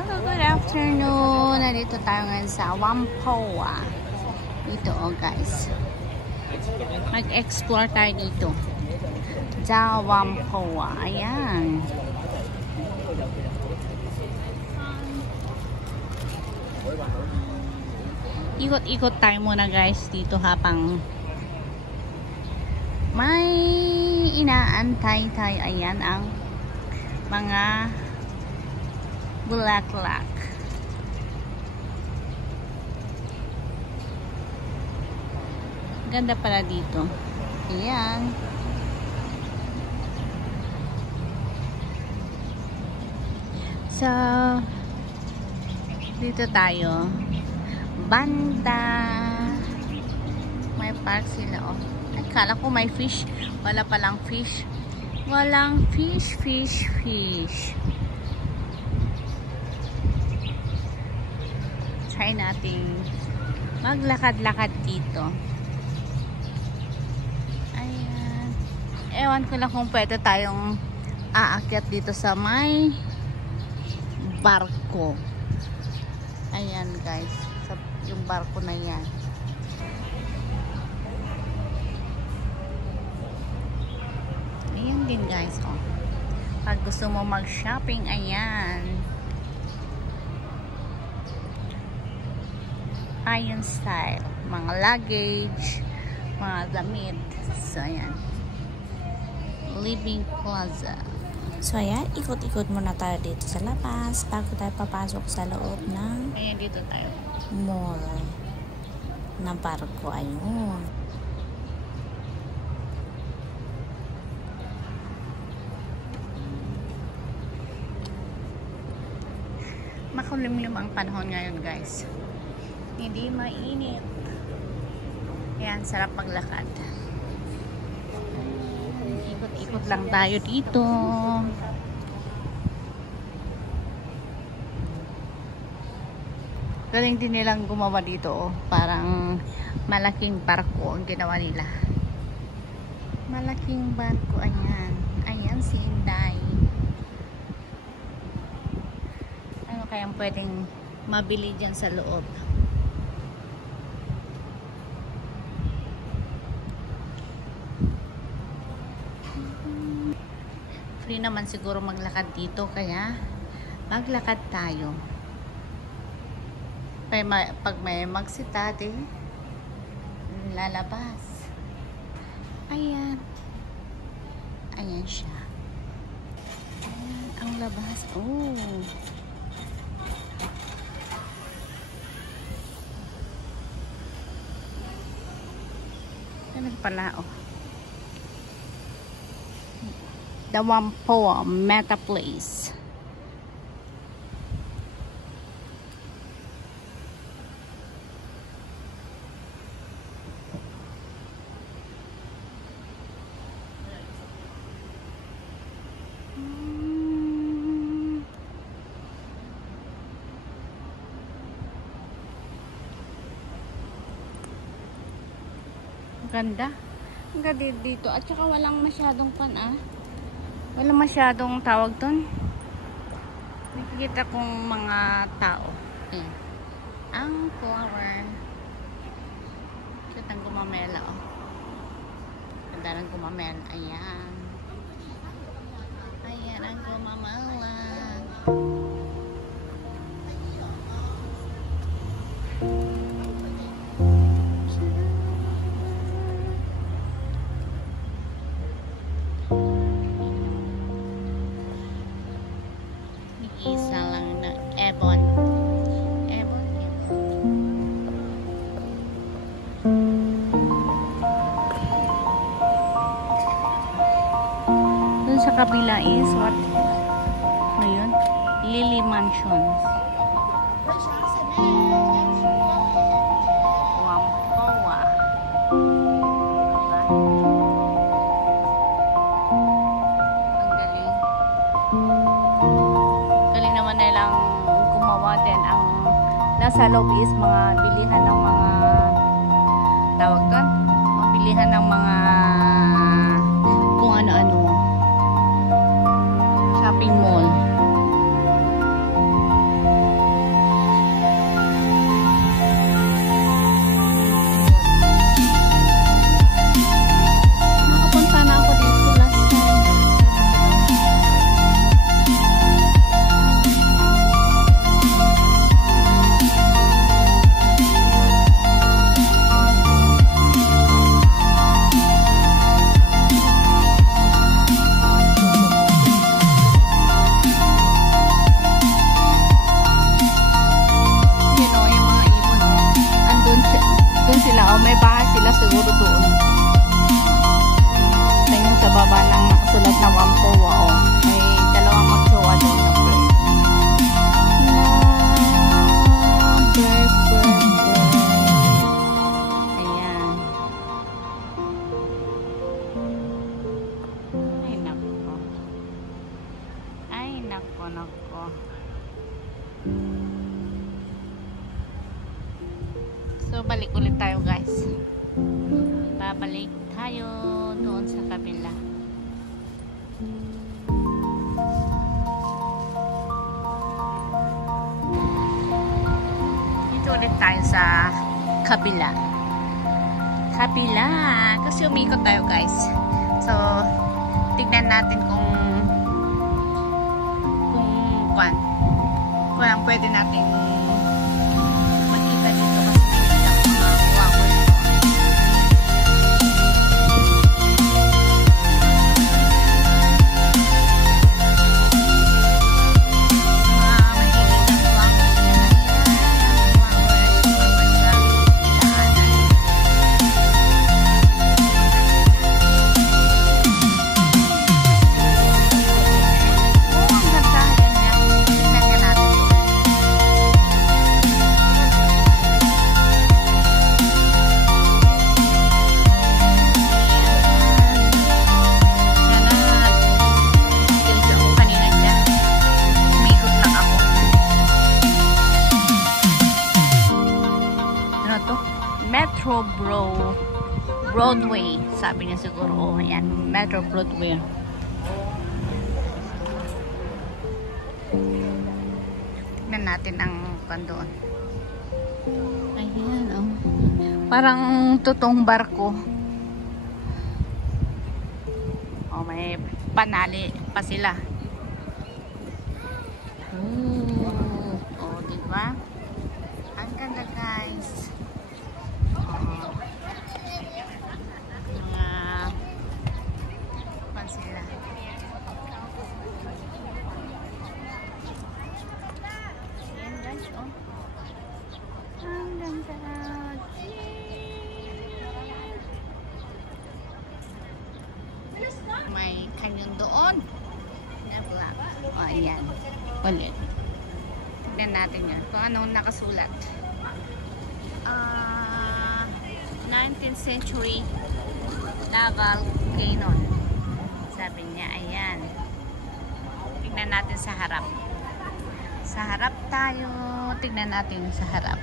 Hello, good afternoon. Nandito tayo ngayon sa Whampoa. Dito guys. Mag-explore tayo dito. Sa Whampoa. Ayan. Ikot-ikot tayo muna guys dito habang may inaantay tayo. Ayan ang mga bulaklak. Ganda pala dito. Ayan. So, dito tayo. Banda. May park sila, oh. Akala ko may fish. Wala palang fish. Walang fish. Try natin maglakad-lakad dito. Ayan. Ewan ko lang kung pwede tayong aakyat dito sa may barko. Ayan guys. Yung barko na yan. Ayan din guys. Oh. Pag gusto mo mag-shopping, ayan. Iron style, mga luggage, mga damit. So ayan, Living Plaza. So ayan, ikot-ikot muna tayo dito sa labas bago tayo papasok sa loob ng ayan, dito tayo mall ng barko. Ayun, makulimlim ang panahon ngayon guys. Hindi mainit. Ayan, sarap maglakad. Ikot-ikot lang tayo dito. Galing din nilang gumawa dito, oh. Parang malaking barko ang ginawa nila. Malaking barko, ayan. Ayan si Inday. Ano kayang pwedeng mabili dyan sa loob? Free naman siguro maglakad dito, kaya maglakad tayo. Pag may magsitati, lalabas. Ayan. Ayan siya. Ayan ang labas. Oh. Ganun pala, oh. The Whampoa Meta Place. Ganda. Ang ganda dito. At saka walang masyadong wala masyadong tawag dun. Nakikita kong mga tao. Ayan. Ang flower. Cute ang gumamela, oh. Ganda ng gumamela. Ayan. Ayan ang gumamela. Isa lang na Ebon. Dun sa kabila is what? Ano yun? Lily Mansions. Whampoa. Ang galing. Galing naman nilang gumawa din. Ang nasa loob is mga bilihan ng mga tawag doon? Mabilihan ng mga kung ano-ano. Shopping mall. So, balik ulit tayo guys. Babalik tayo doon sa kabila. Dito ulit tayo sa kabila. Kabila. Kasi umikot tayo guys. So, tignan natin kung pwede natin makita dito kasi nakita ko mga flowers. Metro Broadway. Sabi niya siguro. Oh, ayan. Metro Broadway. Tignan natin ang kandoon. Ayan, oh. Parang totoong barko. Oh, may panali pa sila. Oh, diba? Ang ganda guys. May canyon doon. O, ayan. Ulit. Tignan natin yan. Kung anong nakasulat. 19th century naval cannon. Sabi niya, ayan. Tignan natin sa harap. Sa harap tayo. Tignan natin sa harap.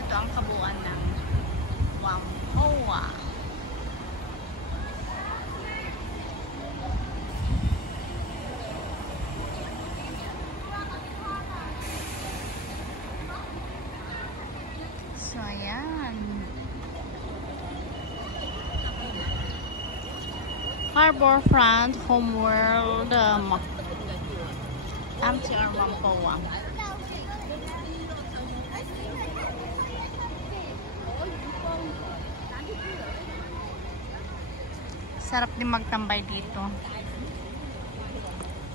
Ito ang kabuuan ng Whampoa. So, ayan. Harborfront Homeworld MTR Whampoa. Sarap din magtambay dito.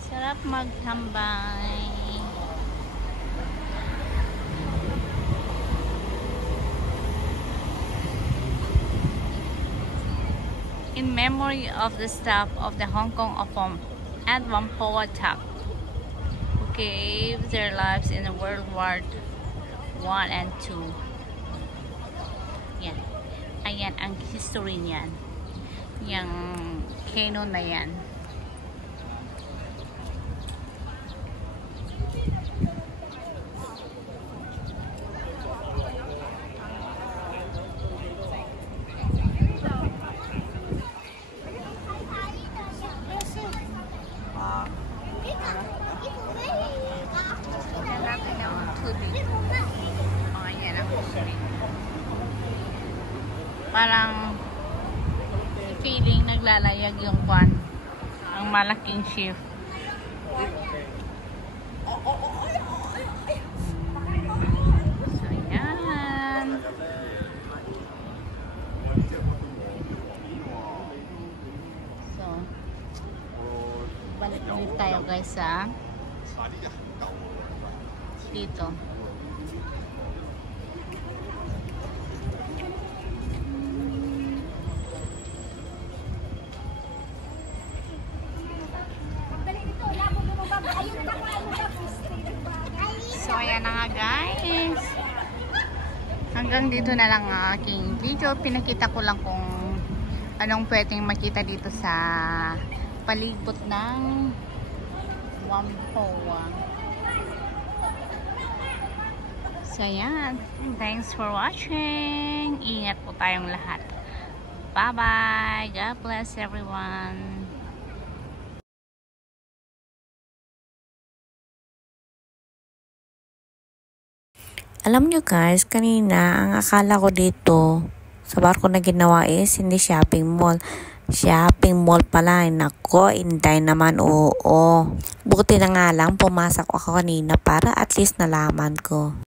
Sarap magtambay. In memory of the staff of the Hong Kong AFOM and Whampoa TAC who gave their lives in World War I and II. Yan. Ayan ang history niyan. Yang cannon na yan. Parang feeling naglalayag yung kwan, ang malaking ship. So yan. So balik ulit tayo guys sa dito. ayan na nga guys. Hanggang dito na lang ang aking video. Pinakita ko lang kung anong pwedeng makita dito sa palibot ng Whampoa. So yan. Thanks for watching. Ingat po tayong lahat. Bye-bye. God bless everyone. Alam nyo guys, kanina ang akala ko dito sa barko na ginawa is hindi shopping mall. Shopping mall pala. Nako, inday naman, oo. Buti na nga lang pumasok ako kanina para at least nalaman ko.